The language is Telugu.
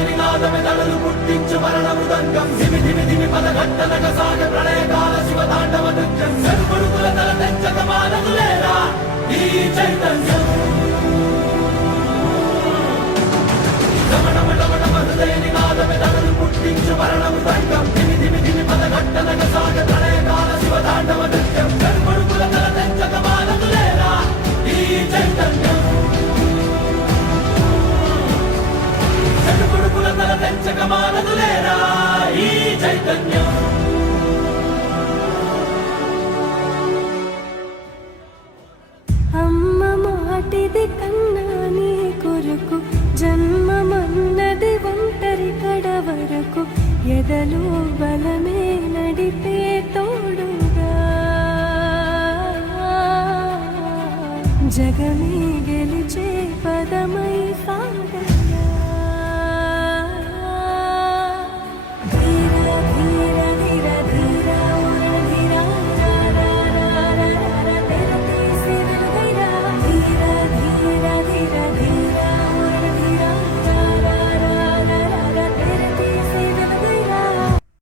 నినాదమెదళలు పుట్టించు మరణ మృదంగం ధిమి ధిమి ధిమి పదఘట్టనగ సాగ ప్రళయకాల శివ తాండవ నృత్యం చెరుకొడుకుల తల తెచ్చక మానదులేరా ఈ చైతన్యం హృదయ నినాదమెదళలు పుట్టించు మరణ మృదంగం ధిమి ధిమి ధిమి పదఘట్టనగ సాగ ప్రళయకాల శివ తాండవ నృత్యం చెరుకొడుకుల తల తెచ్చక మానదులేరా ఈ చైతన్యం తల తెంచక మానదులేరా ఈ చైతన్యం అమ్మ మాటిది కన్నా నీ కొరకు జన్మమన్నది ఒంటరి కడ వరకు ఎదలు బలమే నడిపే తోడుగా జగమే గెలిచే పదమై